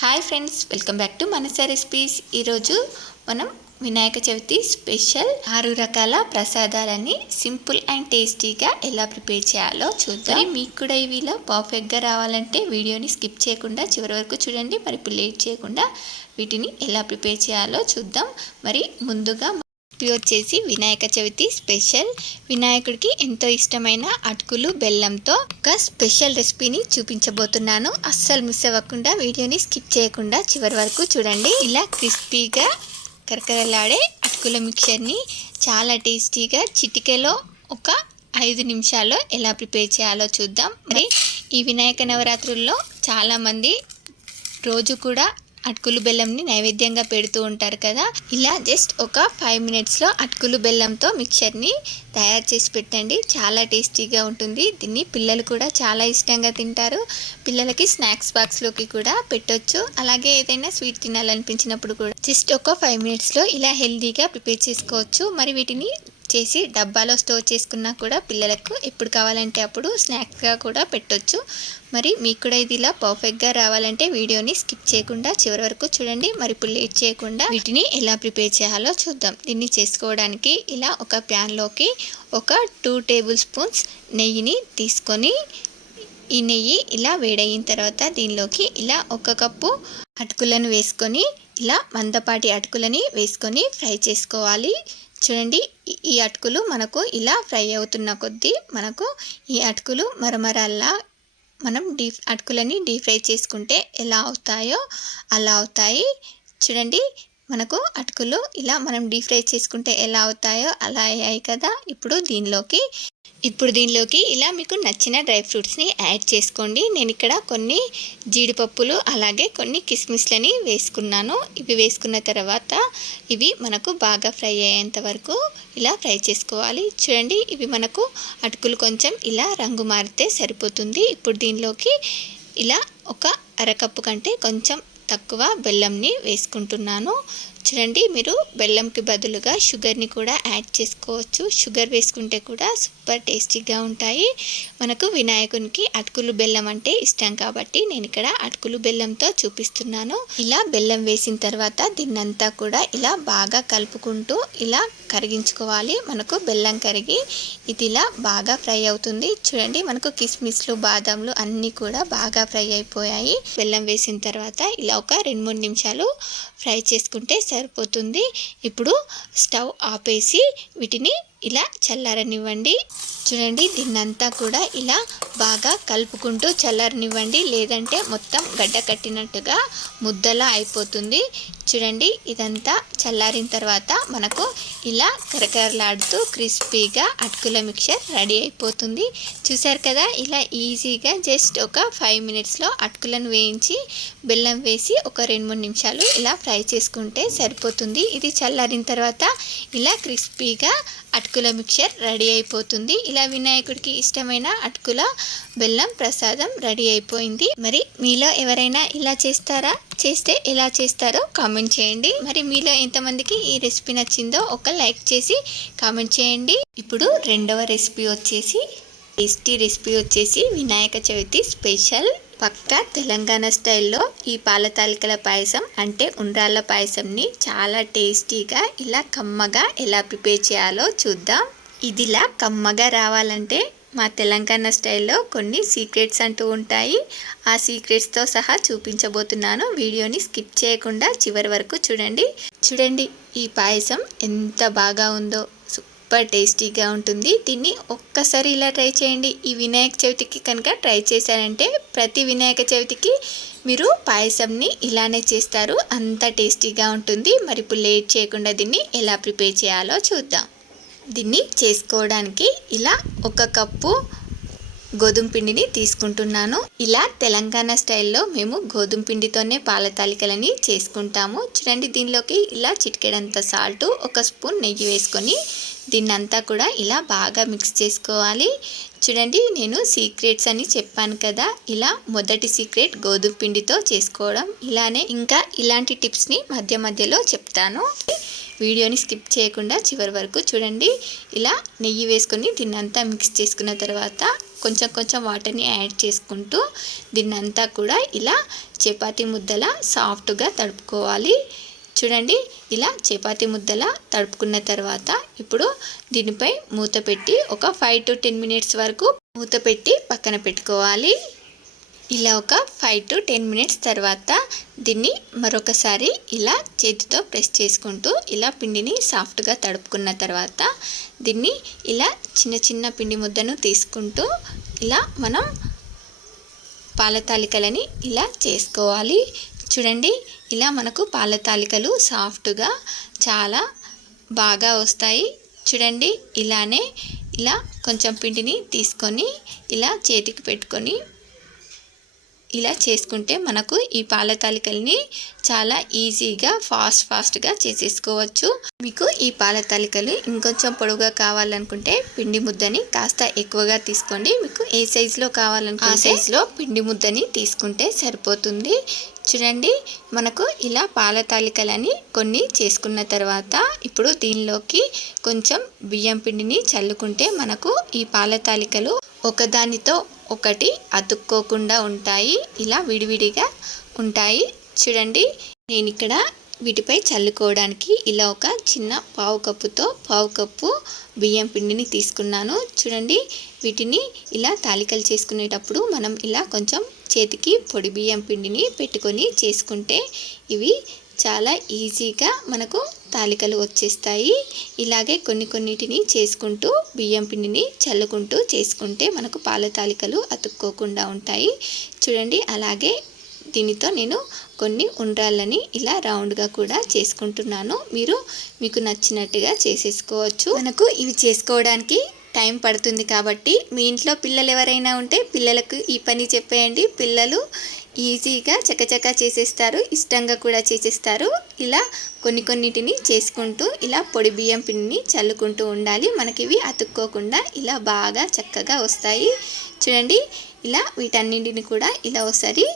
Hi friends welcome back to Manasa recipes ఈరోజు మనం Vinayaka Chavithi special ఆరు రకాల ప్రసాదాలని సింపుల్ అండ్ టేస్టీగా ఎలా ప్రిపేర్ చేయాలో చూద్దాం. మీకు కూడా ఇవిలో పర్ఫెక్ట్గా రావాలంటే వీడియోని స్కిప్ చేయకుండా చివరి వరకు చూడండి. మరి లేట్ చేయకుండా వీటిని ఎలా ప్రిపేర్ చేయాలో చూద్దాం. మరి ముందుగా రెసిపీ వచ్చేసి వినాయక చవితి స్పెషల్. వినాయకుడికి ఎంతో ఇష్టమైన అటుకులు బెల్లంతో ఒక స్పెషల్ రెసిపీని చూపించబోతున్నాను. అస్సలు మిస్ అవ్వకుండా వీడియోని స్కిప్ చేయకుండా చివరి వరకు చూడండి. ఇలా క్రిస్పీగా కరకరలాడే అటుకుల మిక్చర్ని చాలా టేస్టీగా చిటికెలో ఒక ఐదు నిమిషాల్లో ఎలా ప్రిపేర్ చేయాలో చూద్దాం. మరి ఈ వినాయక నవరాత్రుల్లో చాలామంది రోజు కూడా అటుకులు బెల్లంని నైవేద్యంగా పెడుతూ ఉంటారు కదా. ఇలా జస్ట్ ఒక ఫైవ్ మినిట్స్లో అటుకులు బెల్లంతో మిక్చర్ని తయారు చేసి పెట్టండి. చాలా టేస్టీగా ఉంటుంది. దీన్ని పిల్లలు కూడా చాలా ఇష్టంగా తింటారు. పిల్లలకి స్నాక్స్ బాక్స్లోకి కూడా పెట్టొచ్చు. అలాగే ఏదైనా స్వీట్ తినాలనిపించినప్పుడు కూడా జస్ట్ ఒక ఫైవ్ మినిట్స్లో ఇలా హెల్తీగా ప్రిపేర్ చేసుకోవచ్చు. మరి వీటిని చేసి డబ్బాలో స్టోర్ చేసుకున్నా కూడా పిల్లలకు ఎప్పుడు కావాలంటే అప్పుడు స్నాక్స్గా కూడా పెట్టొచ్చు. మరి మీకు కూడా ఇది ఇలా పర్ఫెక్ట్గా రావాలంటే వీడియోని స్కిప్ చేయకుండా చివరి వరకు చూడండి. మరి ఇప్పుడు లేట్ చేయకుండా వీటిని ఎలా ప్రిపేర్ చేయాలో చూద్దాం. దీన్ని చేసుకోవడానికి ఇలా ఒక ప్యాన్లోకి ఒక టూ టేబుల్ స్పూన్స్ నెయ్యిని తీసుకొని ఈ నెయ్యి ఇలా వేడయిన తర్వాత దీనిలోకి ఇలా ఒక కప్పు అటుకులను వేసుకొని ఇలా మందపాటి అటుకులని వేసుకొని ఫ్రై చేసుకోవాలి. చూడండి ఈ అటుకులు మనకు ఇలా ఫ్రై అవుతున్న కొద్దీ మనకు ఈ అటుకులు మరమరల్లా మనం డీప్ అటుకులని డీప్ ఫ్రై చేసుకుంటే ఎలా అవుతాయో అలా అవుతాయి. చూడండి మనకు అటుకులు ఇలా మనం డీప్ ఫ్రై చేసుకుంటే ఎలా అవుతాయో అలా అయ్యాయి కదా. ఇప్పుడు దీనిలోకి ఇప్పుడు దీనిలోకి ఇలా మీకు నచ్చిన డ్రై ఫ్రూట్స్ని యాడ్ చేసుకోండి. నేను ఇక్కడ కొన్ని జీడిపప్పులు అలాగే కొన్ని కిస్మిస్లని వేసుకున్నాను. ఇవి వేసుకున్న తర్వాత ఇవి మనకు బాగా ఫ్రై అయ్యేంత వరకు ఇలా ఫ్రై చేసుకోవాలి. చూడండి ఇవి మనకు అటుకులు కొంచెం ఇలా రంగు మారితే సరిపోతుంది. ఇప్పుడు దీనిలోకి ఇలా ఒక అరకప్పు కంటే కొంచెం తక్కువ బెల్లంని వేసుకుంటున్నాను. చూడండి మీరు బెల్లంకి బదులుగా షుగర్ని కూడా యాడ్ చేసుకోవచ్చు. షుగర్ వేసుకుంటే కూడా సూపర్ టేస్టీగా ఉంటాయి. మనకు వినాయకునికి అటుకులు బెల్లం అంటే ఇష్టం కాబట్టి నేను ఇక్కడ అటుకులు బెల్లంతో చూపిస్తున్నాను. ఇలా బెల్లం వేసిన తర్వాత దీన్నంతా కూడా ఇలా బాగా కలుపుకుంటూ ఇలా కరిగించుకోవాలి. మనకు బెల్లం కరిగి ఇది ఇలా బాగా ఫ్రై అవుతుంది. చూడండి మనకు కిస్మిస్లు బాదంలు అన్నీ కూడా బాగా ఫ్రై అయిపోయాయి. బెల్లం వేసిన తర్వాత ఇలా ఒక రెండు మూడు నిమిషాలు ఫ్రై చేసుకుంటే సరిపోతుంది. ఇప్పుడు స్టవ్ ఆపేసి వీటిని ఇలా చల్లారనివ్వండి. చూడండి దీన్నంతా కూడా ఇలా బాగా కలుపుకుంటూ చల్లారనివ్వండి. లేదంటే మొత్తం గడ్డ కట్టినట్టుగా ముద్దలా అయిపోతుంది. చూడండి ఇదంతా చల్లారిన తర్వాత మనకు ఇలా కరకరలాడుతూ క్రిస్పీగా అటుకుల మిక్చర్ రెడీ అయిపోతుంది. చూసారు కదా ఇలా ఈజీగా జస్ట్ ఒక ఫైవ్ మినిట్స్లో అటుకులను వేయించి బెల్లం వేసి ఒక రెండు మూడు నిమిషాలు ఇలా ఫ్రై చేసుకుంటే సరిపోతుంది. ఇది చల్లారిన తర్వాత ఇలా క్రిస్పీగా అటుకుల మిక్చర్ రెడీ అయిపోతుంది. ఇలా వినాయకుడికి ఇష్టమైన అటుకుల బెల్లం ప్రసాదం రెడీ అయిపోయింది. మరి మీలో ఎవరైనా ఇలా చేస్తారా? చేస్తే ఎలా చేస్తారో కామెంట్ చేయండి. మరి మీలో ఎంతమందికి ఈ రెసిపీ నచ్చిందో ఒక లైక్ చేసి కామెంట్ చేయండి. ఇప్పుడు రెండవ రెసిపీ వచ్చేసి టేస్టీ రెసిపీ వచ్చేసి వినాయక చవితి స్పెషల్ పక్క తెలంగాణ స్టైల్లో ఈ పాల తాలికల పాయసం అంటే ఉండ్రాళ్ళ పాయసంని చాలా టేస్టీగా ఇలా కమ్మగా ఎలా ప్రిపేర్ చేయాలో చూద్దాం. ఇదిలా కమ్మగా రావాలంటే మా తెలంగాణ స్టైల్లో కొన్ని సీక్రెట్స్ అంటూ ఉంటాయి. ఆ సీక్రెట్స్తో సహా చూపించబోతున్నాను. వీడియోని స్కిప్ చేయకుండా చివరి వరకు చూడండి. చూడండి ఈ పాయసం ఎంత బాగా ఉందో. సూపర్ టేస్టీగా ఉంటుంది. దీన్ని ఒక్కసారి ఇలా ట్రై చేయండి. ఈ వినాయక చవితికి కనుక ట్రై చేశారంటే ప్రతి వినాయక చవితికి మీరు పాయసంని ఇలానే చేస్తారు. అంత టేస్టీగా ఉంటుంది. మరి ఇప్పుడు లేట్ చేయకుండా దీన్ని ఎలా ప్రిపేర్ చేయాలో చూద్దాం. దీన్ని చేసుకోవడానికి ఇలా ఒక కప్పు గోధుమ పిండిని తీసుకుంటున్నాను. ఇలా తెలంగాణ స్టైల్లో మేము గోధుమ పిండితోనే పాల తాలికలని చేసుకుంటాము. చూడండి దీనిలోకి ఇలా చిటికెడంత సాల్ట్ ఒక స్పూన్ నెయ్యి వేసుకొని దీన్నంతా కూడా ఇలా బాగా మిక్స్ చేసుకోవాలి. చూడండి నేను సీక్రెట్స్ అని చెప్పాను కదా ఇలా మొదటి సీక్రెట్ గోధుమ పిండితో చేసుకోవడం. ఇలానే ఇంకా ఇలాంటి టిప్స్ని మధ్య మధ్యలో చెప్తాను. వీడియోని స్కిప్ చేయకుండా చివరి వరకు చూడండి. ఇలా నెయ్యి వేసుకొని దీన్నంతా మిక్స్ చేసుకున్న తర్వాత కొంచెం కొంచెం వాటర్ని యాడ్ చేసుకుంటూ దీన్నంతా కూడా ఇలా చపాతీ ముద్దలా సాఫ్ట్గా తడుపుకోవాలి. చూడండి ఇలా చపాతి ముద్దలా తడుపుకున్న తర్వాత ఇప్పుడు దీనిపై మూత పెట్టి ఒక ఫైవ్ టు టెన్ మినిట్స్ వరకు మూత పెట్టి పక్కన పెట్టుకోవాలి. ఇలా ఒక ఫైవ్ టు టెన్ మినిట్స్ తర్వాత దీన్ని మరొకసారి ఇలా చేతితో ప్రెస్ చేసుకుంటూ ఇలా పిండిని సాఫ్ట్గా తడుపుకున్న తర్వాత దీన్ని ఇలా చిన్న చిన్న పిండి ముద్దను తీసుకుంటూ ఇలా మనం పాలతాలికలని ఇలా చేసుకోవాలి. చూడండి ఇలా మనకు పాలతాలికలు సాఫ్ట్గా చాలా బాగా వస్తాయి. చూడండి ఇలానే ఇలా కొంచెం పిండిని తీసుకొని ఇలా చేతికి పెట్టుకొని ఇలా చేసుకుంటే మనకు ఈ పాల తాలికల్ని చాలా ఈజీగా ఫాస్ట్ ఫాస్ట్గా చేసేసుకోవచ్చు. మీకు ఈ పాల తాలికలు ఇంకొంచెం పొడవుగా కావాలనుకుంటే పిండి ముద్దని కాస్త ఎక్కువగా తీసుకోండి. మీకు ఏ సైజులో కావాలనుకుంటే ఆ సైజులో పిండి ముద్దని తీసుకుంటే సరిపోతుంది. చూడండి మనకు ఇలా పాల తాలికలని కొన్ని చేసుకున్న తర్వాత ఇప్పుడు దీనిలోకి కొంచెం బియ్యం పిండిని చల్లుకుంటే మనకు ఈ పాల తాలికలు ఒకదానితో ఒకటి అతుక్కోకుండా ఉంటాయి. ఇలా విడివిడిగా ఉంటాయి. చూడండి నేను ఇక్కడ వీటిపై చల్లుకోవడానికి ఇలా ఒక చిన్న పావు కప్పుతో పావు కప్పు బియ్యం పిండిని తీసుకున్నాను. చూడండి వీటిని ఇలా తాలికలు చేసుకునేటప్పుడు మనం ఇలా కొంచెం చేతికి పొడి బియ్యం పిండిని పెట్టుకొని చేసుకుంటే ఇవి చాలా ఈజీగా మనకు తాలికలు వచ్చేస్తాయి. ఇలాగే కొన్ని కొన్నిటిని చేసుకుంటూ బియ్యం పిండిని చల్లుకుంటూ చేసుకుంటే మనకు పాల తాలికలు అతుక్కోకుండా ఉంటాయి. చూడండి అలాగే దీనితో నేను కొన్ని ఉండ్రాళ్ళని ఇలా రౌండ్గా కూడా చేసుకుంటున్నాను. మీరు మీకు నచ్చినట్టుగా చేసేసుకోవచ్చు. మనకు ఇవి చేసుకోవడానికి టైం పడుతుంది కాబట్టి మీ ఇంట్లో పిల్లలు ఎవరైనా ఉంటే పిల్లలకు ఈ పని చెప్పేయండి. పిల్లలు ఈజీగా చకచక చేసేస్తారు ఇష్టంగా కూడా చేసేస్తారు. ఇలా కొన్ని కొన్నిటిని చేసుకుంటూ ఇలా పొడి బియ్యం పిండిని చల్లుకుంటూ ఉండాలి. మనకి ఇవి అతుక్కోకుండా ఇలా బాగా చక్కగా వస్తాయి. చూడండి ఇలా వీటన్నింటిని కూడా ఇలా ఒకసారి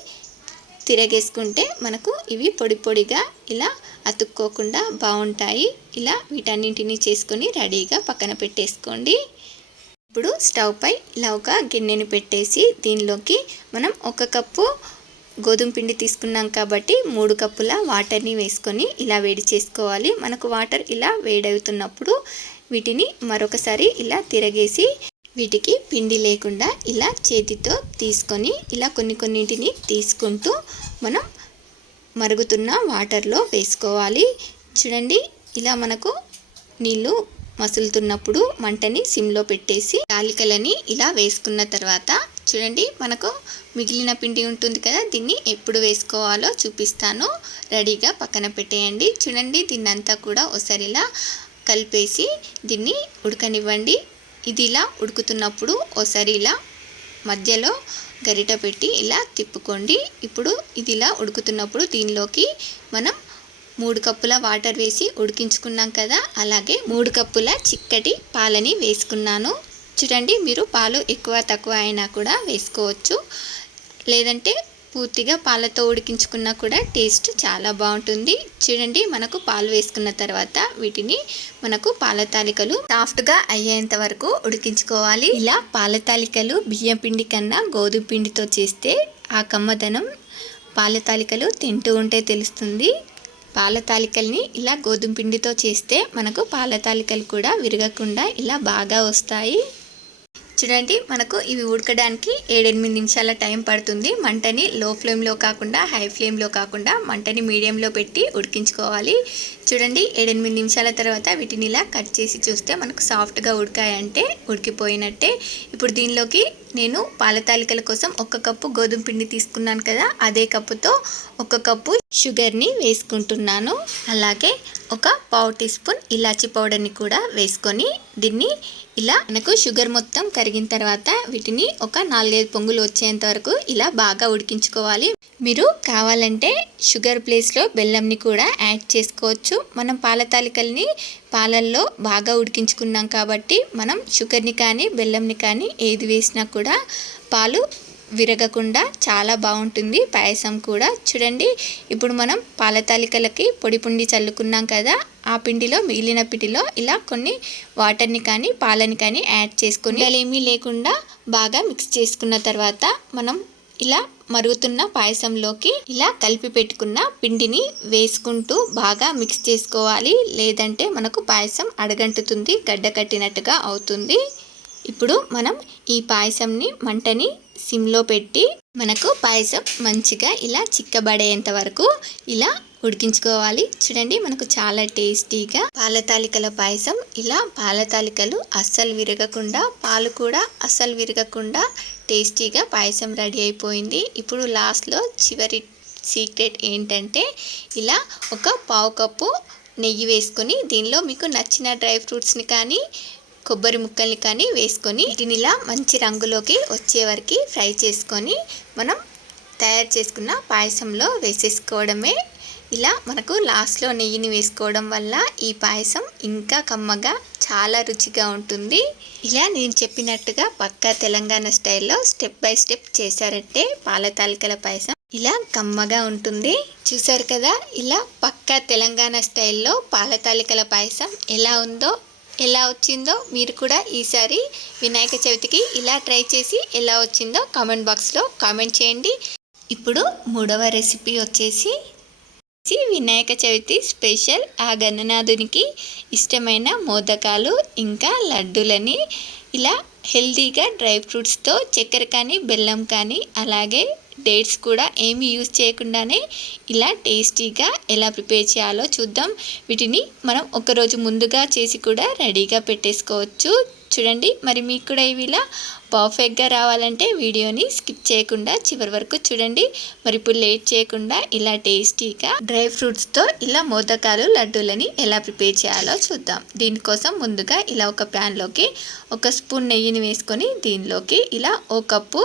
తిరగేసుకుంటే మనకు ఇవి పొడి పొడిగా ఇలా అతుక్కోకుండా బాగుంటాయి. ఇలా వీటన్నింటిని చేసుకొని రెడీగా పక్కన పెట్టేసుకోండి. ఇప్పుడు స్టవ్ పై ఇలా ఒక గిన్నెని పెట్టేసి దీనిలోకి మనం ఒక కప్పు గోధుమ పిండి తీసుకున్నాం కాబట్టి మూడు కప్పుల వాటర్ని వేసుకొని ఇలా వేడి చేసుకోవాలి. మనకు వాటర్ ఇలా వేడవుతున్నప్పుడు వీటిని మరొకసారి ఇలా తిరగేసి వీటికి పిండి లేకుండా ఇలా చేతితో తీసుకొని ఇలా కొన్ని కొన్నింటిని తీసుకుంటూ మనం మరుగుతున్న వాటర్లో వేసుకోవాలి. చూడండి ఇలా మనకు నీళ్ళు మసులుతున్నప్పుడు మంటని సిమ్లో పెట్టేసి యాలికలని ఇలా వేసుకున్న తర్వాత చూడండి మనకు మిగిలిన పిండి ఉంటుంది కదా దీన్ని ఎప్పుడు వేసుకోవాలో చూపిస్తాను. రెడీగా పక్కన పెట్టేయండి. చూడండి దీన్ని అంతా కూడా ఒకసారి ఇలా కలిపేసి దీన్ని ఉడకనివ్వండి. ఇది ఇలా ఉడుకుతున్నప్పుడు ఒకసారి ఇలా మధ్యలో గరిట పెట్టి ఇలా తిప్పుకోండి. ఇప్పుడు ఇది ఇలా ఉడుకుతున్నప్పుడు దీనిలోకి మనం మూడు కప్పుల వాటర్ వేసి ఉడికించుకున్నాం కదా అలాగే మూడు కప్పుల చిక్కటి పాలని వేసుకున్నాను. చూడండి మీరు పాలు ఎక్కువ తక్కువ అయినా కూడా వేసుకోవచ్చు. లేదంటే పూర్తిగా పాలతో ఉడికించుకున్నా కూడా టేస్ట్ చాలా బాగుంటుంది. చూడండి మనకు పాలు వేసుకున్న తర్వాత వీటిని మనకు పాల తాలికలు సాఫ్ట్గా అయ్యేంత వరకు ఉడికించుకోవాలి. ఇలా పాల తాలికలు బియ్యం పిండి కన్నా గోధుమ పిండితో చేస్తే ఆ కమ్మదనం పాల తాలికలు తింటూ ఉంటే తెలుస్తుంది. పాల తాలికల్ని ఇలా గోధుమ పిండితో చేస్తే మనకు పాల తాలికలు కూడా విరగకుండా ఇలా బాగా వస్తాయి. చూడండి మనకు ఇవి ఉడకడానికి ఏడెనిమిది నిమిషాల టైం పడుతుంది. మంటని లో ఫ్లేమ్లో కాకుండా హై ఫ్లేమ్లో కాకుండా మంటని మీడియంలో పెట్టి ఉడికించుకోవాలి. చూడండి ఏడెనిమిది నిమిషాల తర్వాత వీటిని ఇలా కట్ చేసి చూస్తే మనకు సాఫ్ట్గా ఉడికాయంటే ఉడికిపోయినట్టే. ఇప్పుడు దీనిలోకి నేను పాల తాలికల కోసం ఒక కప్పు గోధుమ పిండి తీసుకున్నాను కదా అదే కప్పుతో ఒక కప్పు షుగర్ని వేసుకుంటున్నాను. అలాగే ఒక పావు టీ స్పూన్ ఇలాచీ పౌడర్ని కూడా వేసుకొని దీన్ని ఇలా మనకు షుగర్ మొత్తం కరిగిన తర్వాత వీటిని ఒక నాలుగైదు పొంగులు వచ్చేంత వరకు ఇలా బాగా ఉడికించుకోవాలి. మీరు కావాలంటే షుగర్ ప్లేస్లో బెల్లంని కూడా యాడ్ చేసుకోవచ్చు. మనం పాల తాలికల్ని పాలల్లో బాగా ఉడికించుకున్నాం కాబట్టి మనం షుగర్ని కానీ బెల్లంని కానీ ఏది వేసినా కూడా పాలు విరగకుండా చాలా బాగుంటుంది. పాయసం కూడా. చూడండి ఇప్పుడు మనం పాల తాలికలకి పొడి పిండి చల్లుకున్నాం కదా ఆ పిండిలో మిగిలిన పిండిలో ఇలా కొన్ని వాటర్ని కానీ పాలని కానీ యాడ్ చేసుకొని ఏమీ లేకుండా బాగా మిక్స్ చేసుకున్న తర్వాత మనం ఇలా మరుగుతున్న పాయసంలోకి ఇలా కలిపి పెట్టుకున్న పిండిని వేసుకుంటూ బాగా మిక్స్ చేసుకోవాలి. లేదంటే మనకు పాయసం అడగంటుతుంది గడ్డ కట్టినట్టుగా అవుతుంది. ఇప్పుడు మనం ఈ పాయసంని మంటని సిమ్లో పెట్టి మనకు పాయసం మంచిగా ఇలా చిక్కబడేంత వరకు ఇలా ఉడికించుకోవాలి. చూడండి మనకు చాలా టేస్టీగా పాలతాలికల పాయసం. ఇలా పాలతాలికలు అస్సలు విరగకుండా పాలు కూడా అస్సలు విరగకుండా టేస్టీగా పాయసం రెడీ అయిపోయింది. ఇప్పుడు లాస్ట్లో చివరి సీక్రెట్ ఏంటంటే ఇలా ఒక పావు కప్పు నెయ్యి వేసుకొని దీనిలో మీకు నచ్చిన డ్రై ఫ్రూట్స్ని కానీ కొబ్బరి ముక్కల్ని కానీ వేసుకొని వీటిని ఇలా మంచి రంగులోకి వచ్చే వరకు ఫ్రై చేసుకొని మనం తయారు చేసుకున్న పాయసంలో వేసేసుకోవడమే ఇలా మనకు లాస్ట్లో నెయ్యిని వేసుకోవడం వల్ల ఈ పాయసం ఇంకా కమ్మగా చాలా రుచిగా ఉంటుంది. ఇలా నేను చెప్పినట్టుగా పక్కా తెలంగాణ స్టైల్లో స్టెప్ బై స్టెప్ చేశారంటే పాల తాలికల పాయసం ఇలా కమ్మగా ఉంటుంది. చూసారు కదా ఇలా పక్కా తెలంగాణ స్టైల్లో పాల తాలికల పాయసం ఎలా ఉందో ఎలా వచ్చిందో మీరు కూడా ఈసారి వినాయక చవితికి ఇలా ట్రై చేసి ఎలా వచ్చిందో కామెంట్ బాక్స్లో కామెంట్ చేయండి. ఇప్పుడు మూడవ రెసిపీ వచ్చేసి వచ్చి వినాయక చవితి స్పెషల్. ఆ గణనాథునికి ఇష్టమైన మోదకాలు ఇంకా లడ్డూలని ఇలా హెల్తీగా డ్రై ఫ్రూట్స్తో చక్కెర కానీ బెల్లం కానీ అలాగే డేట్స్ కూడా ఏమి యూజ్ చేయకుండానే ఇలా టేస్టీగా ఎలా ప్రిపేర్ చేయాలో చూద్దాం. వీటిని మనం ఒకరోజు ముందుగా చేసి కూడా రెడీగా పెట్టేసుకోవచ్చు. చూడండి మరి మీకు కూడా ఇవి ఇలా పర్ఫెక్ట్గా రావాలంటే వీడియోని స్కిప్ చేయకుండా చివరి వరకు చూడండి. మరి ఇప్పుడు లేట్ చేయకుండా ఇలా టేస్టీగా డ్రై ఫ్రూట్స్తో ఇలా మోదకాలు లడ్డూలని ఎలా ప్రిపేర్ చేయాలో చూద్దాం. దీనికోసం ముందుగా ఇలా ఒక ప్యాన్లోకి ఒక స్పూన్ నెయ్యిని వేసుకొని దీనిలోకి ఇలా ఓ కప్పు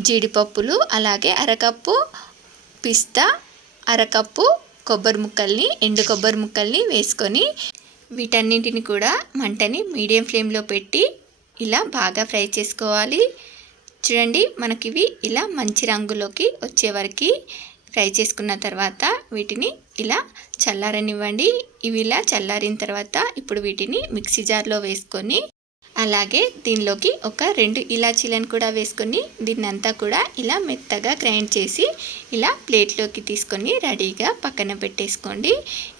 జీడిపప్పులు అలాగే అరకప్పు పిస్తా అరకప్పు కొబ్బరి ముక్కల్ని ఎండు కొబ్బరి ముక్కల్ని వేసుకొని వీటన్నింటిని కూడా మంటని మీడియం ఫ్లేమ్లో పెట్టి ఇలా బాగా ఫ్రై చేసుకోవాలి. చూడండి మనకి ఇవి ఇలా మంచి రంగులోకి వచ్చేవరకు ఫ్రై చేసుకున్న తర్వాత వీటిని ఇలా చల్లారనివ్వండి. ఇవి ఇలా చల్లారిన తర్వాత ఇప్పుడు వీటిని మిక్సీ జార్లో వేసుకొని అలాగే దీనిలోకి ఒక రెండు ఇలాచీలను కూడా వేసుకొని దీన్నంతా కూడా ఇలా మెత్తగా గ్రైండ్ చేసి ఇలా ప్లేట్లోకి తీసుకొని రెడీగా పక్కన పెట్టేసుకోండి.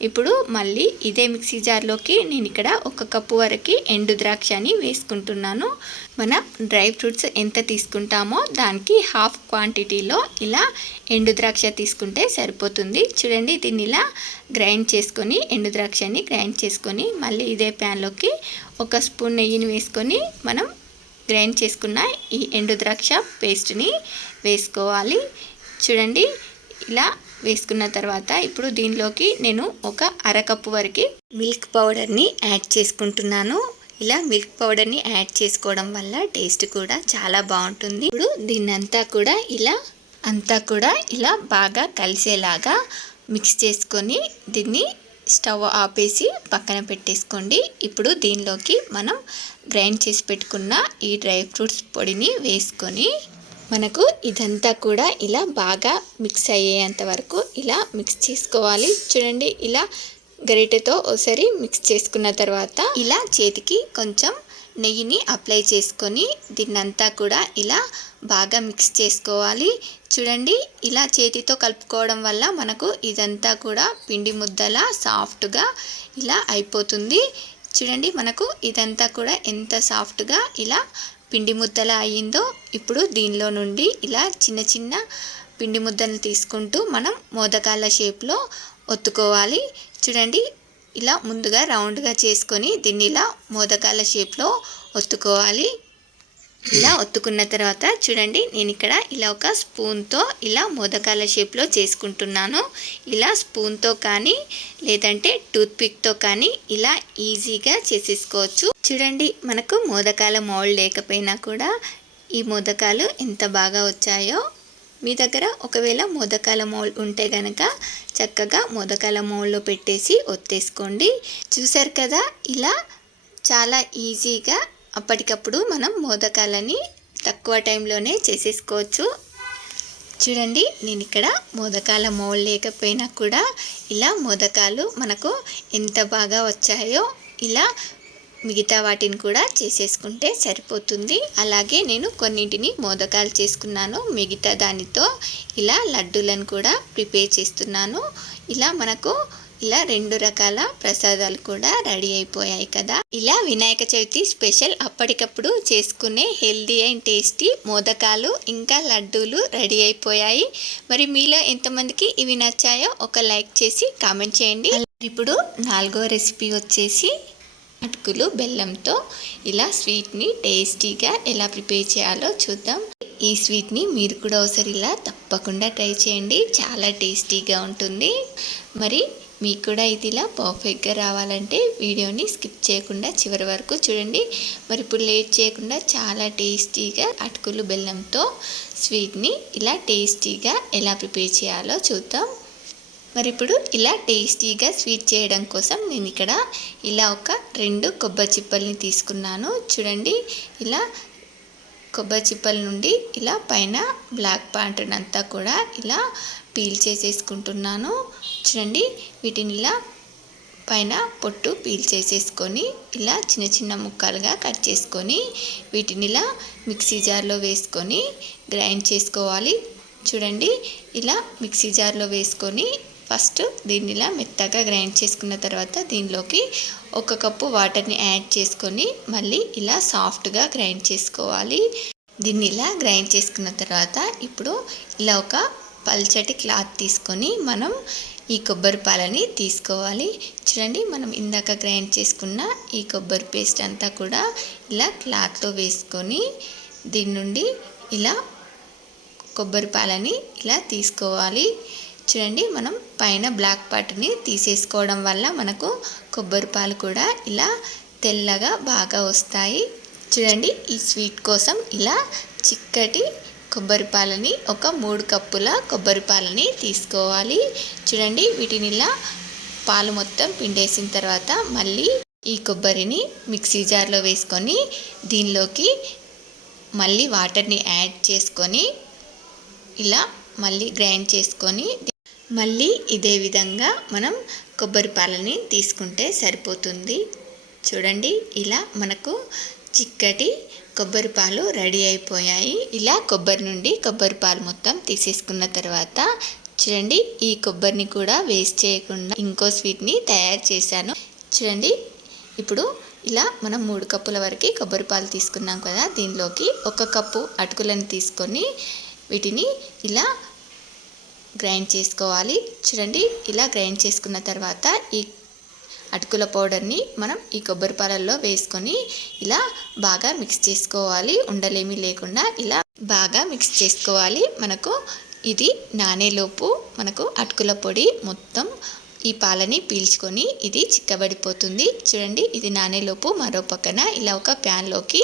ఇప్పుడు మళ్ళీ ఇదే మిక్సీ జార్లోకి నేను ఇక్కడ ఒక కప్పు వరకు ఎండు ద్రాక్షని వేసుకుంటున్నాను. మన డ్రై ఫ్రూట్స్ ఎంత తీసుకుంటామో దానికి హాఫ్ క్వాంటిటీలో ఇలా ఎండు ద్రాక్ష తీసుకుంటే సరిపోతుంది. చూడండి దీన్ని ఇలా గ్రైండ్ చేసుకొని ఎండు ద్రాక్షని గ్రైండ్ చేసుకొని మళ్ళీ ఇదే ప్యాన్లోకి ఒక స్పూన్ నెయ్యిని వేసుకొని మనం గ్రైండ్ చేసుకున్న ఈ ఎండు ద్రాక్ష పేస్ట్ని వేసుకోవాలి. చూడండి ఇలా వేసుకున్న తర్వాత ఇప్పుడు దీనిలోకి నేను ఒక అరకప్పు వరకు మిల్క్ పౌడర్ని యాడ్ చేసుకుంటున్నాను. ఇలా మిల్క్ పౌడర్ని యాడ్ చేసుకోవడం వల్ల టేస్ట్ కూడా చాలా బాగుంటుంది. ఇప్పుడు దీన్నంతా కూడా ఇలా అంతా కూడా ఇలా బాగా కలిసేలాగా మిక్స్ చేసుకొని దీన్ని స్టవ్ ఆపేసి పక్కన పెట్టేసుకోండి. ఇప్పుడు దీనిలోకి మనం గ్రైండ్ చేసి పెట్టుకున్న ఈ డ్రై ఫ్రూట్స్ పొడిని వేసుకొని మనకు ఇదంతా కూడా ఇలా బాగా మిక్స్ అయ్యేంత వరకు ఇలా మిక్స్ చేసుకోవాలి. చూడండి ఇలా గరిటెతో ఒకసారి మిక్స్ చేసుకున్న తర్వాత ఇలా చేతికి కొంచెం నెయ్యిని అప్లై చేసుకొని దీన్నంతా కూడా ఇలా బాగా మిక్స్ చేసుకోవాలి. చూడండి ఇలా చేతితో కలుపుకోవడం వల్ల మనకు ఇదంతా కూడా పిండి ముద్దలా సాఫ్ట్గా ఇలా అయిపోతుంది. చూడండి మనకు ఇదంతా కూడా ఎంత సాఫ్ట్గా ఇలా పిండి ముద్దలా అయ్యిందో ఇప్పుడు దీనిలో నుండి ఇలా చిన్న చిన్న పిండి ముద్దలు తీసుకుంటూ మనం మోదకాల షేప్లో ఒత్తుకోవాలి. చూడండి ఇలా ముందుగా రౌండ్గా చేసుకొని దీన్ని ఇలా మోదకాల షేప్లో ఒత్తుకోవాలి. ఇలా ఒత్తుకున్న తర్వాత చూడండి నేను ఇక్కడ ఇలా ఒక స్పూన్తో ఇలా మోదకాల షేప్లో చేసుకుంటున్నాను. ఇలా స్పూన్తో కానీ లేదంటే టూత్పిక్తో కానీ ఇలా ఈజీగా చేసేసుకోవచ్చు. చూడండి మనకు మోదకాల మౌల్డ్ లేకపోయినా కూడా ఈ మోదకాలు ఎంత బాగా వచ్చాయో. మీ దగ్గర ఒకవేళ మోదకాల మౌల్ ఉంటే కనుక చక్కగా మోదకాల మౌల్లో పెట్టేసి ఒత్తేసుకోండి. చూసారు కదా ఇలా చాలా ఈజీగా అప్పటికప్పుడు మనం మోదకాలని తక్కువ టైంలోనే చేసేసుకోవచ్చు. చూడండి నేను ఇక్కడ మోదకాల మౌల్ లేకపోయినా కూడా ఇలా మోదకాలు మనకు ఎంత బాగా వచ్చాయో ఇలా మిగతా వాటిని కూడా చేసేసుకుంటే సరిపోతుంది. అలాగే నేను కొన్నింటిని మోదకాలు చేసుకున్నాను. మిగతా దానితో ఇలా లడ్డూలను కూడా ప్రిపేర్ చేస్తున్నాను. ఇలా మనకు ఇలా రెండు రకాల ప్రసాదాలు కూడా రెడీ అయిపోయాయి కదా. ఇలా వినాయక చవితి స్పెషల్ అప్పటికప్పుడు చేసుకునే హెల్దీ అండ్ టేస్టీ మోదకాలు ఇంకా లడ్డూలు రెడీ అయిపోయాయి. మరి మీలో ఎంతమందికి ఇవి నచ్చాయో ఒక లైక్ చేసి కామెంట్ చేయండి. ఇప్పుడు నాలుగో రెసిపీ వచ్చేసి అటుకులు బెల్లంతో ఇలా స్వీట్ని టేస్టీగా ఎలా ప్రిపేర్ చేయాలో చూద్దాం. ఈ స్వీట్ని మీరు కూడా ఒకసారి ఇలా తప్పకుండా ట్రై చేయండి. చాలా టేస్టీగా ఉంటుంది. మరి మీకు కూడా ఇది ఇలా పర్ఫెక్ట్గా రావాలంటే వీడియోని స్కిప్ చేయకుండా చివరి వరకు చూడండి. మరి ఇప్పుడు లేట్ చేయకుండా చాలా టేస్టీగా అటుకులు బెల్లంతో స్వీట్ని ఇలా టేస్టీగా ఎలా ప్రిపేర్ చేయాలో చూద్దాం. మరి ఇప్పుడు ఇలా టేస్టీగా స్వీట్ చేయడం కోసం నేను ఇక్కడ ఇలా ఒక రెండు కొబ్బరి చిప్పల్ని తీసుకున్నాను. చూడండి ఇలా కొబ్బరి చిప్పల నుండి ఇలా పైన బ్లాక్ ప్యాంటర్న్ అంతా కూడా ఇలా పీల్ చేసేసుకుంటున్నాను. చూడండి వీటిని ఇలా పైన పొట్టు పీల్ చేసేసుకొని ఇలా చిన్న చిన్న ముక్కలుగా కట్ చేసుకొని వీటిని ఇలా మిక్సీ జార్లో వేసుకొని గ్రైండ్ చేసుకోవాలి. చూడండి ఇలా మిక్సీ జార్లో వేసుకొని ఫస్ట్ దీన్ని ఇలా మెత్తగా గ్రైండ్ చేసుకున్న తర్వాత దీనిలోకి ఒక కప్పు వాటర్ని యాడ్ చేసుకొని మళ్ళీ ఇలా సాఫ్ట్గా గ్రైండ్ చేసుకోవాలి. దీన్ని ఇలా గ్రైండ్ చేసుకున్న తర్వాత ఇప్పుడు ఇలా ఒక పల్చటి క్లాత్ తీసుకొని మనం ఈ కొబ్బరి పాలని తీసుకోవాలి. చూడండి మనం ఇందాక గ్రైండ్ చేసుకున్న ఈ కొబ్బరి పేస్ట్ అంతా కూడా ఇలా క్లాత్లో వేసుకొని దీని నుండి ఇలా కొబ్బరి పాలని ఇలా తీసుకోవాలి. చూడండి మనం పైన బ్లాక్ పార్ట్ని తీసేసుకోవడం వల్ల మనకు కొబ్బరి పాలు కూడా ఇలా తెల్లగా బాగా వస్తాయి. చూడండి ఈ స్వీట్ కోసం ఇలా చిక్కటి కొబ్బరి పాలని ఒక మూడు కప్పుల కొబ్బరి పాలని తీసుకోవాలి. చూడండి వీటిని ఇలా పాలు మొత్తం పిండేసిన తర్వాత మళ్ళీ ఈ కొబ్బరిని మిక్సీ జార్లో వేసుకొని దీనిలోకి మళ్ళీ వాటర్ని యాడ్ చేసుకొని ఇలా మళ్ళీ గ్రైండ్ చేసుకొని మళ్ళీ ఇదే విధంగా మనం కొబ్బరి పాలని తీసుకుంటే సరిపోతుంది. చూడండి ఇలా మనకు చిక్కటి కొబ్బరి పాలు రెడీ అయిపోయాయి. ఇలా కొబ్బరి నుండి కొబ్బరి పాలు మొత్తం తీసేసుకున్న తర్వాత చూడండి ఈ కొబ్బరిని కూడా వేస్ట్ చేయకుండా ఇంకో స్వీట్ని తయారు చేశాను. చూడండి ఇప్పుడు ఇలా మనం మూడు కప్పుల వరకు కొబ్బరి పాలు తీసుకున్నాం కదా దీనిలోకి ఒక కప్పు అటుకులను తీసుకొని వీటిని ఇలా గ్రైండ్ చేసుకోవాలి. చూడండి ఇలా గ్రైండ్ చేసుకున్న తర్వాత ఈ అటుకుల పౌడర్ని మనం ఈ కొబ్బరి పాలల్లో వేసుకొని ఇలా బాగా మిక్స్ చేసుకోవాలి. ఉండలేమీ లేకుండా ఇలా బాగా మిక్స్ చేసుకోవాలి. మనకు ఇది నానేలోపు మనకు అటుకుల పొడి మొత్తం ఈ పాలని పీల్చుకొని ఇది చిక్కబడిపోతుంది. చూడండి ఇది నానేలోపు మరో పక్కన ఇలా ఒక ప్యాన్లోకి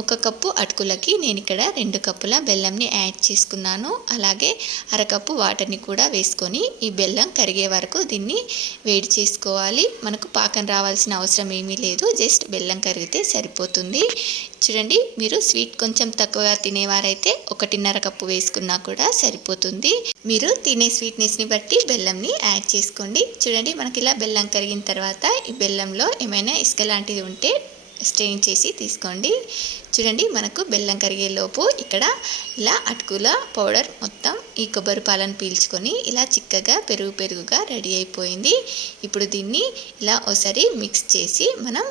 ఒక కప్పు అటుకులకి నేను ఇక్కడ రెండు కప్పుల బెల్లంని యాడ్ చేసుకున్నాను. అలాగే అరకప్పు వాటర్ని కూడా వేసుకొని ఈ బెల్లం కరిగే వరకు దీన్ని వేడి చేసుకోవాలి. మనకు పాకం రావాల్సిన అవసరం ఏమీ లేదు. జస్ట్ బెల్లం కరిగితే సరిపోతుంది. చూడండి మీరు స్వీట్ కొంచెం తక్కువగా తినేవారైతే ఒకటిన్నర కప్పు వేసుకున్నా కూడా సరిపోతుంది. మీరు తినే స్వీట్నెస్ని బట్టి బెల్లంని యాడ్ చేసుకోండి. చూడండి మనకి ఇలా బెల్లం కరిగిన తర్వాత ఈ బెల్లంలో ఏమైనా ఇసుక లాంటిది ఉంటే స్ట్రెయిన్ చేసి తీసుకోండి. చూడండి మనకు బెల్లం కరిగేలోపు ఇక్కడ ఇలా అటుకుల పౌడర్ మొత్తం ఈ కొబ్బరి పాలను పీల్చుకొని ఇలా చిక్కగా పెరుగు పెరుగుగా రెడీ అయిపోయింది. ఇప్పుడు దీన్ని ఇలా ఒకసారి మిక్స్ చేసి మనం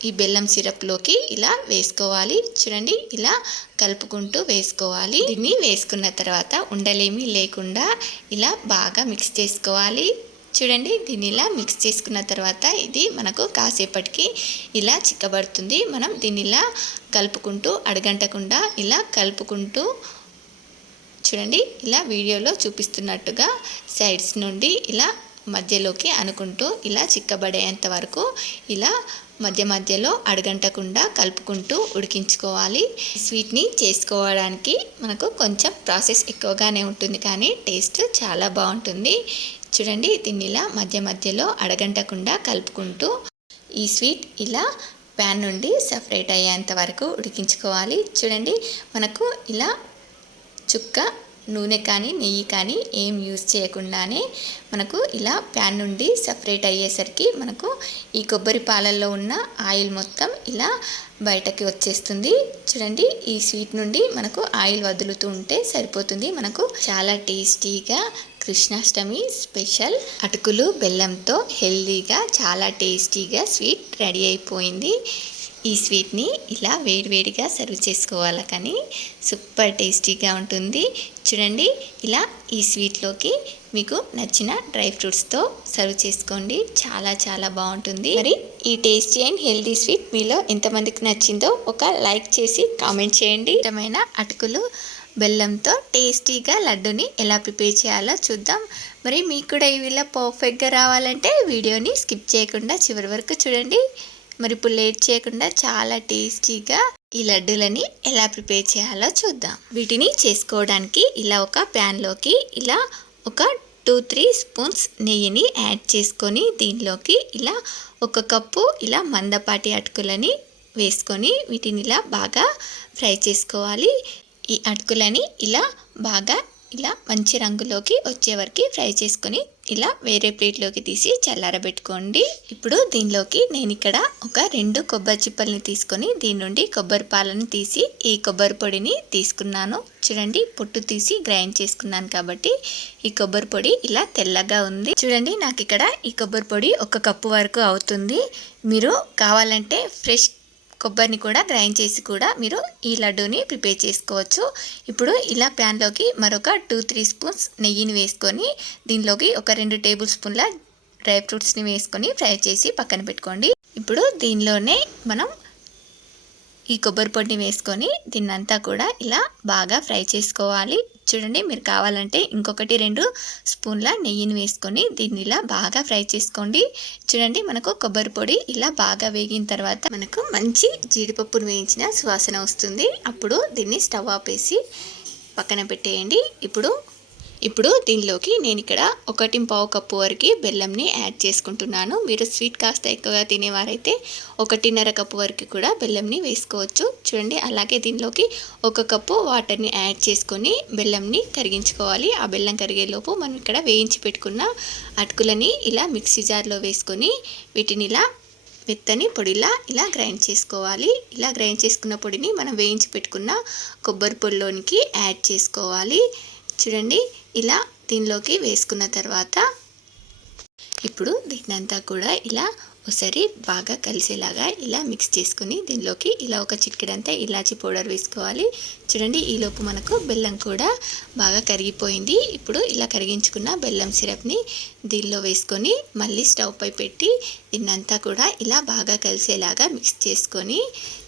ఈ బెల్లం సిరప్లోకి ఇలా వేసుకోవాలి. చూడండి ఇలా కలుపుకుంటూ వేసుకోవాలి. దీన్ని వేసుకున్న తర్వాత ఉండలేమి లేకుండా ఇలా బాగా మిక్స్ చేసుకోవాలి. చూడండి దీన్ని ఇలా మిక్స్ చేసుకున్న తర్వాత ఇది మనకు కాసేపటికి ఇలా చిక్కబడుతుంది. మనం దీన్ని ఇలా కలుపుకుంటూ అడగంటకుండా ఇలా కలుపుకుంటూ చూడండి ఇలా వీడియోలో చూపిస్తున్నట్టుగా సైడ్స్ నుండి ఇలా మధ్యలోకి అనుకుంటూ ఇలా చిక్కబడేంత వరకు ఇలా మధ్య మధ్యలో అడగంటకుండా కలుపుకుంటూ ఉడికించుకోవాలి. స్వీట్ని చేసుకోవడానికి మనకు కొంచెం ప్రాసెస్ ఎక్కువగానే ఉంటుంది కానీ టేస్ట్ చాలా బాగుంటుంది. చూడండి దీన్ని ఇలా మధ్య మధ్యలో అడగంటకుండా కలుపుకుంటూ ఈ స్వీట్ ఇలా ప్యాన్ నుండి సపరేట్ అయ్యేంత వరకు ఉడికించుకోవాలి. చూడండి మనకు ఇలా చుక్క నూనె కానీ నెయ్యి కానీ ఏం యూజ్ చేయకుండానే మనకు ఇలా ప్యాన్ నుండి సపరేట్ అయ్యేసరికి మనకు ఈ కొబ్బరి పాలల్లో ఉన్న ఆయిల్ మొత్తం ఇలా బయటకి వచ్చేస్తుంది. చూడండి ఈ స్వీట్ నుండి మనకు ఆయిల్ వదులుతూ ఉంటే సరిపోతుంది. మనకు చాలా టేస్టీగా కృష్ణాష్టమి స్పెషల్. అటుకులు బెల్లంతో హెల్దీగా చాలా టేస్టీగా స్వీట్ రెడీ అయిపోయింది. ఈ స్వీట్ని ఇలా వేడివేడిగా సర్వ్ చేసుకోవాలి కానీ సూపర్ టేస్టీగా ఉంటుంది. చూడండి ఇలా ఈ స్వీట్లోకి మీకు నచ్చిన డ్రై ఫ్రూట్స్తో సర్వ్ చేసుకోండి. చాలా చాలా బాగుంటుంది. మరి ఈ టేస్టీ అండ్ హెల్దీ స్వీట్ మీలో ఎంతమందికి నచ్చిందో ఒక లైక్ చేసి కామెంట్ చేయండి. ఇష్టమైన అటుకులు బెల్లంతో టేస్టీగా లడ్డుని ఎలా ప్రిపేర్ చేయాలో చూద్దాం. మరి మీకు కూడా ఇవి ఇలా పర్ఫెక్ట్గా రావాలంటే వీడియోని స్కిప్ చేయకుండా చివరి వరకు చూడండి. మరి ఇప్పుడు లేట్ చేయకుండా చాలా టేస్టీగా ఈ లడ్డూలని ఎలా ప్రిపేర్ చేయాలో చూద్దాం. వీటిని చేసుకోవడానికి ఇలా ఒక ప్యాన్లోకి ఇలా ఒక టూ త్రీ స్పూన్స్ నెయ్యిని యాడ్ చేసుకొని దీనిలోకి ఇలా ఒక కప్పు ఇలా మందపాటి అటుకులని వేసుకొని వీటిని ఇలా బాగా ఫ్రై చేసుకోవాలి. ఈ అటుకులని ఇలా బాగా ఇలా మంచి రంగులోకి వచ్చే వరకు ఫ్రై చేసుకొని ఇలా వేరే ప్లేట్లోకి తీసి చల్లారబెట్టుకోండి. ఇప్పుడు దీనిలోకి నేను ఇక్కడ ఒక రెండు కొబ్బరి చిప్పల్ని తీసుకొని దీని నుండి కొబ్బరి పాలను తీసి ఈ కొబ్బరి పొడిని తీసుకున్నాను. చూడండి పొట్టు తీసి గ్రైండ్ చేసుకున్నాను కాబట్టి ఈ కొబ్బరి పొడి ఇలా తెల్లగా ఉంది. చూడండి నాకు ఇక్కడ ఈ కొబ్బరి పొడి ఒక కప్పు వరకు అవుతుంది. మీరు కావాలంటే ఫ్రెష్ కొబ్బరిని కూడా గ్రైండ్ చేసి కూడా మీరు ఈ లడ్డూని ప్రిపేర్ చేసుకోవచ్చు. ఇప్పుడు ఇలా ప్యాన్లోకి మరొక టూ త్రీ స్పూన్స్ నెయ్యిని వేసుకొని దీనిలోకి ఒక రెండు టేబుల్ స్పూన్ల డ్రై ఫ్రూట్స్ని వేసుకొని ఫ్రై చేసి పక్కన పెట్టుకోండి. ఇప్పుడు దీనిలోనే మనం ఈ కొబ్బరి పొడిని వేసుకొని దీన్నంతా కూడా ఇలా బాగా ఫ్రై చేసుకోవాలి. చూడండి మీరు కావాలంటే ఇంకొకటి రెండు స్పూన్ల నెయ్యిని వేసుకొని దీన్ని ఇలా బాగా ఫ్రై చేసుకోండి. చూడండి మనకు కొబ్బరి పొడి ఇలా బాగా వేగిన తర్వాత మనకు మంచి జీడిపప్పును వేయించిన సువాసన వస్తుంది. అప్పుడు దీన్ని స్టవ్ ఆపేసి పక్కన పెట్టేయండి. ఇప్పుడు ఇప్పుడు దీనిలోకి నేను ఇక్కడ ఒకటి పావు కప్పు వరకు బెల్లంని యాడ్ చేసుకుంటున్నాను. మీరు స్వీట్ కాస్త ఎక్కువగా తినేవారైతే ఒకటిన్నర కప్పు వరకు కూడా బెల్లంని వేసుకోవచ్చు. చూడండి అలాగే దీనిలోకి ఒక కప్పు వాటర్ని యాడ్ చేసుకొని బెల్లంని కరిగించుకోవాలి. ఆ బెల్లం కరిగేలోపు మనం ఇక్కడ వేయించి పెట్టుకున్న అటుకులని ఇలా మిక్సీ జార్లో వేసుకొని వీటిని ఇలా మెత్తని పొడిలా ఇలా గ్రైండ్ చేసుకోవాలి. ఇలా గ్రైండ్ చేసుకున్న పొడిని మనం వేయించి పెట్టుకున్న కొబ్బరి పొడిలోనికి యాడ్ చేసుకోవాలి. చూడండి ఇలా దీనిలోకి వేసుకున్న తర్వాత ఇప్పుడు దీన్నంతా కూడా ఇలా ఒకసారి బాగా కలిసేలాగా ఇలా మిక్స్ చేసుకుని దీనిలోకి ఇలా ఒక చిక్కడంతా ఇలాచి పౌడర్ వేసుకోవాలి. చూడండి ఈలోపు మనకు బెల్లం కూడా బాగా కరిగిపోయింది. ఇప్పుడు ఇలా కరిగించుకున్న బెల్లం సిరప్ని దీనిలో వేసుకొని మళ్ళీ స్టవ్ పై పెట్టి దీన్నంతా కూడా ఇలా బాగా కలిసేలాగా మిక్స్ చేసుకొని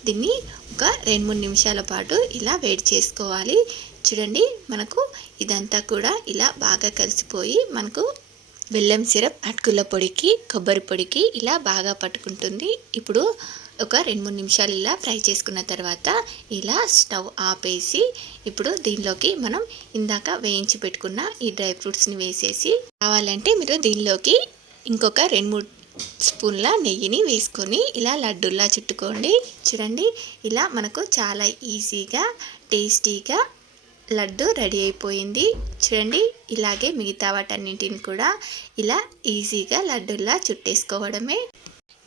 దీన్ని ఒక రెండు మూడు నిమిషాల పాటు ఇలా వేడి చేసుకోవాలి. చూడండి మనకు ఇదంతా కూడా ఇలా బాగా కలిసిపోయి మనకు బెల్లం సిరప్ అటుకుల పొడికి కొబ్బరి పొడికి ఇలా బాగా పట్టుకుంటుంది. ఇప్పుడు ఒక రెండు మూడు నిమిషాలు ఇలా ఫ్రై చేసుకున్న తర్వాత ఇలా స్టవ్ ఆపేసి ఇప్పుడు దీనిలోకి మనం ఇందాక వేయించి పెట్టుకున్న ఈ డ్రై ఫ్రూట్స్ని వేసేసి కావాలంటే మీరు దీనిలోకి ఇంకొక రెండు మూడు స్పూన్ల నెయ్యిని వేసుకొని ఇలా లడ్డూల్లా చుట్టుకోండి. చూడండి ఇలా మనకు చాలా ఈజీగా టేస్టీగా లడ్డు రెడీ అయిపోయింది. చూడండి ఇలాగే మిగతా వాటన్నింటిని కూడా ఇలా ఈజీగా లడ్డూలా చుట్టేసుకోవడమే.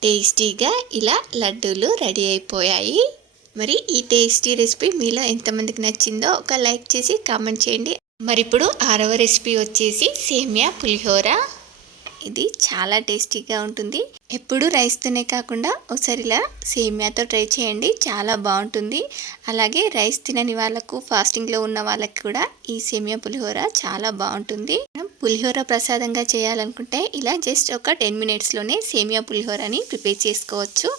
టేస్టీగా ఇలా లడ్డూలు రెడీ అయిపోయాయి. మరి ఈ టేస్టీ రెసిపీ మీలో ఎంతమందికి నచ్చిందో ఒక లైక్ చేసి కామెంట్ చేయండి. మరి ఇప్పుడు ఆరవ రెసిపీ వచ్చేసి సేమియా పులిహోర. ఇది చాలా టేస్టీగా ఉంటుంది. ఎప్పుడు రైస్తోనే కాకుండా ఒకసారి ఇలా సేమియాతో ట్రై చేయండి. చాలా బాగుంటుంది. అలాగే రైస్ తినని వాళ్ళకు ఫాస్టింగ్లో ఉన్న వాళ్ళకి కూడా ఈ సేమియా పులిహోర చాలా బాగుంటుంది. మనం పులిహోర ప్రసాదంగా చేయాలనుకుంటే ఇలా జస్ట్ ఒక టెన్ మినిట్స్లోనే సేమియా పులిహోరని ప్రిపేర్ చేసుకోవచ్చు.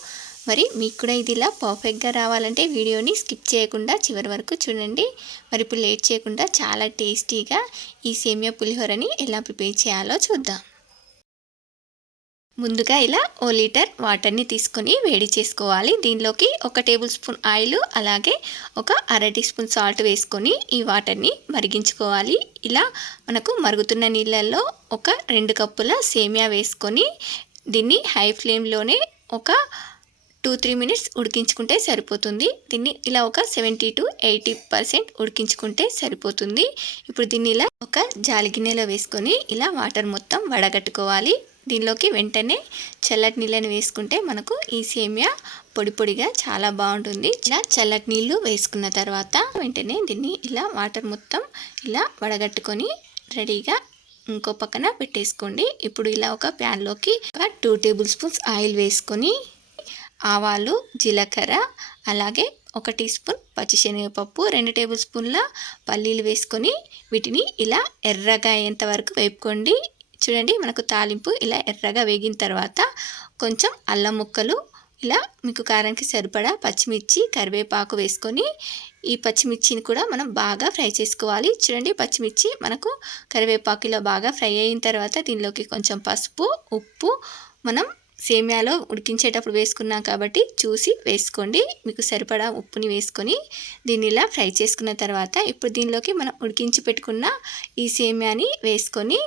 మరి మీకు కూడా ఇది ఇలా పర్ఫెక్ట్గా రావాలంటే వీడియోని స్కిప్ చేయకుండా చివరి వరకు చూడండి. మరి ఇప్పుడు లేట్ చేయకుండా చాలా టేస్టీగా ఈ సేమియా పులిహోరని ఎలా ప్రిపేర్ చేయాలో చూద్దాం. ముందుగా ఇలా ఓ లీటర్ వాటర్ని తీసుకొని వేడి చేసుకోవాలి. దీనిలోకి ఒక టేబుల్ స్పూన్ ఆయిల్ అలాగే ఒక అర టీ స్పూన్ సాల్ట్ వేసుకొని ఈ వాటర్ని మరిగించుకోవాలి. ఇలా మనకు మరుగుతున్న నీళ్ళల్లో ఒక రెండు కప్పుల సేమియా వేసుకొని దీన్ని హై ఫ్లేమ్లోనే ఒక టూ త్రీ మినిట్స్ ఉడికించుకుంటే సరిపోతుంది. దీన్ని ఇలా ఒక సెవెంటీ టు ఎయిటీ పర్సెంట్ ఉడికించుకుంటే సరిపోతుంది. ఇప్పుడు దీన్ని ఇలా ఒక జాలి గిన్నెలో వేసుకొని ఇలా వాటర్ మొత్తం వడగట్టుకోవాలి. దీనిలోకి వెంటనే చల్లటి నీళ్ళని వేసుకుంటే మనకు ఈ సేమియా పొడి పొడిగా చాలా బాగుంటుంది. ఇలా చల్లటి నీళ్ళు వేసుకున్న తర్వాత వెంటనే దీన్ని ఇలా వాటర్ మొత్తం ఇలా వడగట్టుకొని రెడీగా ఇంకో పక్కన పెట్టేసుకోండి. ఇప్పుడు ఇలా ఒక ప్యాన్లోకి ఒక టూ టేబుల్ స్పూన్స్ ఆయిల్ వేసుకొని ఆవాలు జీలకర్ర అలాగే ఒక టీ స్పూన్ పచ్చిశనగపప్పు రెండు టేబుల్ స్పూన్ల పల్లీలు వేసుకొని వీటిని ఇలా ఎర్రగా అయ్యేంత వరకు వేపుకోండి. చూడండి మనకు తాలింపు ఇలా ఎర్రగా వేగిన తర్వాత కొంచెం అల్లం ముక్కలు ఇలా మీకు కారానికి సరిపడా పచ్చిమిర్చి కరివేపాకు వేసుకొని ఈ పచ్చిమిర్చిని కూడా మనం బాగా ఫ్రై చేసుకోవాలి. చూడండి పచ్చిమిర్చి మనకు కరివేపాకు ఇలా బాగా ఫ్రై అయిన తర్వాత దీనిలోకి కొంచెం పసుపు ఉప్పు మనం సేమియాలో ఉడికించేటప్పుడు వేసుకున్నాం కాబట్టి చూసి వేసుకోండి. మీకు సరిపడా ఉప్పుని వేసుకొని దీన్ని ఇలా ఫ్రై చేసుకున్న తర్వాత ఇప్పుడు దీనిలోకి మనం ఉడికించి పెట్టుకున్న ఈ సేమియాని వేసుకొని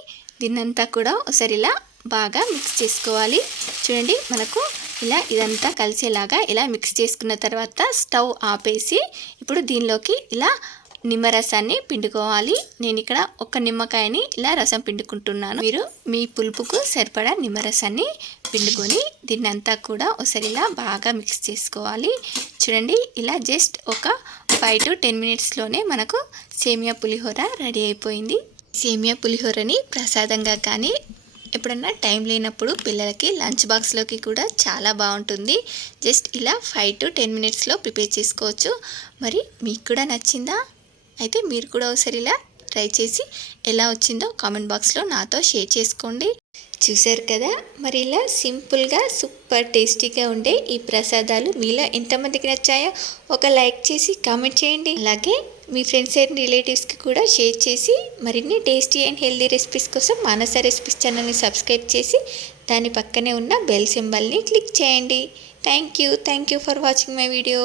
దీన్నంతా కూడా ఒకసారి ఇలా బాగా మిక్స్ చేసుకోవాలి. చూడండి మనకు ఇలా ఇదంతా కలిసేలాగా ఇలా మిక్స్ చేసుకున్న తర్వాత స్టవ్ ఆపేసి ఇప్పుడు దీనిలోకి ఇలా నిమ్మరసాన్ని పిండుకోవాలి. నేను ఇక్కడ ఒక నిమ్మకాయని ఇలా రసం పిండుకుంటున్నాను. మీరు మీ పులుపుకు సరిపడా నిమ్మరసాన్ని పిండుకొని దీన్ని అంతా కూడా ఒకసారి ఇలా బాగా మిక్స్ చేసుకోవాలి. చూడండి ఇలా జస్ట్ ఒక ఫైవ్ టు టెన్ మినిట్స్లోనే మనకు సేమియా పులిహోర రెడీ అయిపోయింది. సేమియా పులిహోరని ప్రసాదంగా కానీ ఎప్పుడన్నా టైం లేనప్పుడు పిల్లలకి లంచ్ బాక్స్లోకి కూడా చాలా బాగుంటుంది. జస్ట్ ఇలా ఫైవ్ టు టెన్ మినిట్స్లో ప్రిపేర్ చేసుకోవచ్చు. మరి మీకు కూడా నచ్చిందా? అయితే మీరు కూడా ఒకసారి ఇలా ట్రై చేసి ఎలా వచ్చిందో కామెంట్ బాక్స్లో నాతో షేర్ చేసుకోండి. చూశారు కదా? మరి ఇలా సింపుల్గా సూపర్ టేస్టీగా ఉండే ఈ ప్రసాదాలు మీలో ఎంతమందికి నచ్చాయో ఒక లైక్ చేసి కామెంట్ చేయండి. అలాగే మీ ఫ్రెండ్స్ అండ్ రిలేటివ్స్కి కూడా షేర్ చేసి మరిన్ని టేస్టీ అండ్ హెల్దీ రెసిపీస్ కోసం మానస రెసిపీస్ ఛానల్ని సబ్స్క్రైబ్ చేసి దాని పక్కనే ఉన్న బెల్ సింబల్ని క్లిక్ చేయండి. Thank you thank you for watching my video.